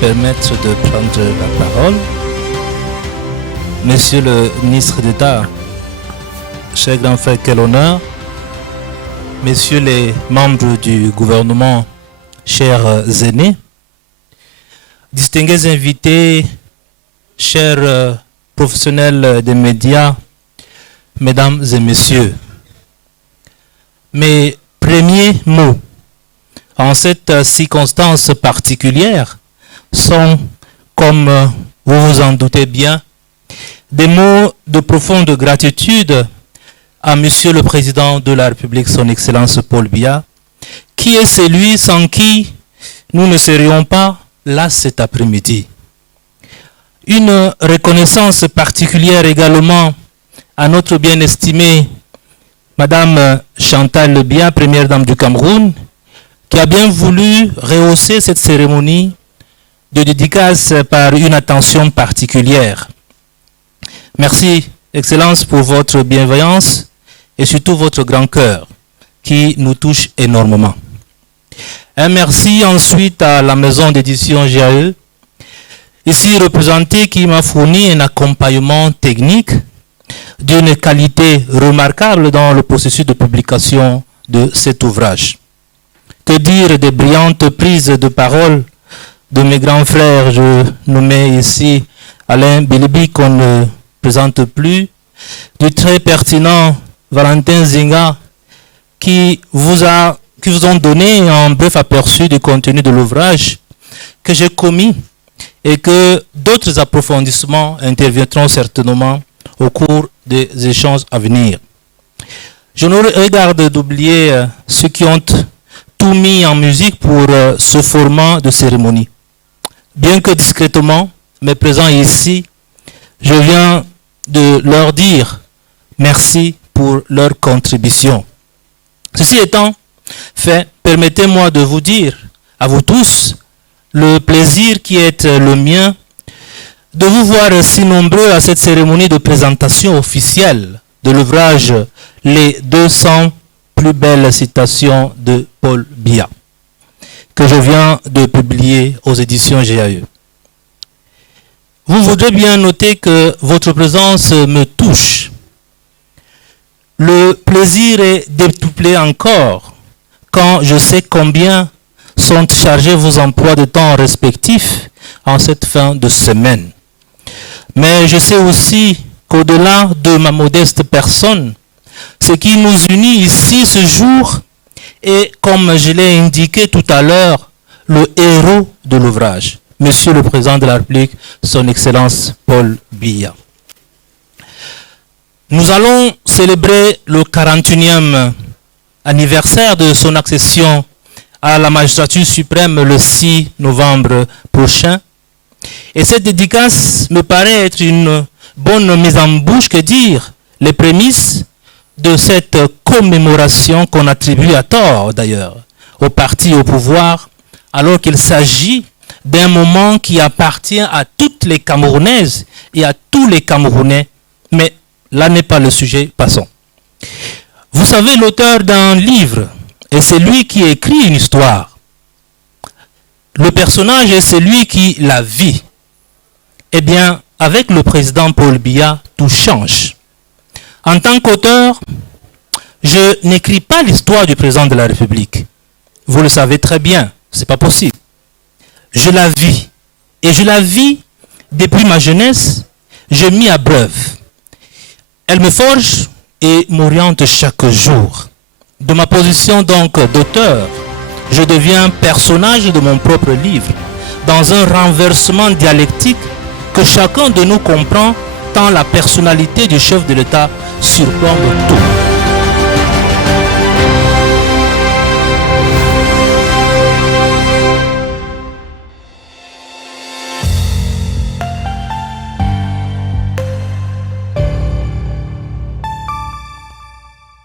permettre de prendre la parole. Monsieur le ministre d'État, cher grand frère, quel honneur. Messieurs les membres du gouvernement, chers aînés, distingués invités, chers professionnels des médias, mesdames et messieurs, mes premiers mots en cette circonstance particulière sont, comme vous vous en doutez bien, des mots de profonde gratitude à Monsieur le Président de la République, son Excellence Paul Biya, qui est celui sans qui nous ne serions pas là cet après-midi. Une reconnaissance particulière également à notre bien-estimée Madame Chantal Biya, première dame du Cameroun, qui a bien voulu rehausser cette cérémonie de dédicace par une attention particulière. Merci, Excellence, pour votre bienveillance et surtout votre grand cœur qui nous touche énormément. Un merci ensuite à la maison d'édition GAE, ici représentée, qui m'a fourni un accompagnement technique d'une qualité remarquable dans le processus de publication de cet ouvrage. Que dire des brillantes prises de parole de mes grands frères, je nommais ici Alain Bilibi qu'on ne présente plus, du très pertinent Valentin Zinga qui vous ont donné un bref aperçu du contenu de l'ouvrage que j'ai commis et que d'autres approfondissements interviendront certainement au cours des échanges à venir. Je n'aurais garde d'oublier ceux qui ont tout mis en musique pour ce format de cérémonie. Bien que discrètement, mais présent ici, je viens de leur dire merci pour leur contribution. Ceci étant fait, permettez-moi de vous dire à vous tous le plaisir qui est le mien de vous voir si nombreux à cette cérémonie de présentation officielle de l'ouvrage « Les 200 plus belles citations de Paul Biya » que je viens de publier aux éditions GAE. Vous voudrez bien noter que votre présence me touche. Le plaisir est décuplé encore quand je sais combien sont chargés vos emplois de temps respectifs en cette fin de semaine. Mais je sais aussi qu'au-delà de ma modeste personne, ce qui nous unit ici ce jour est, comme je l'ai indiqué tout à l'heure, le héros de l'ouvrage, Monsieur le Président de la République, son Excellence Paul Biya. Nous allons célébrer le 41e anniversaire de son accession à la magistrature suprême le 6 novembre prochain. Et cette dédicace me paraît être une bonne mise en bouche, que dire, les prémices de cette commémoration qu'on attribue à tort d'ailleurs au parti au pouvoir, alors qu'il s'agit d'un moment qui appartient à toutes les Camerounaises et à tous les Camerounais. Mais là n'est pas le sujet, passons. Vous savez, l'auteur d'un livre est celui qui écrit une histoire. Le personnage est celui qui la vit. Eh bien, avec le président Paul Biya, tout change. En tant qu'auteur, je n'écris pas l'histoire du président de la République. Vous le savez très bien, ce n'est pas possible. Je la vis. Et je la vis depuis ma jeunesse, je m'y abreuve. Elle me forge et m'oriente chaque jour. De ma position donc d'auteur, je deviens personnage de mon propre livre, dans un renversement dialectique que chacun de nous comprend, tant la personnalité du chef de l'État surplombe tout.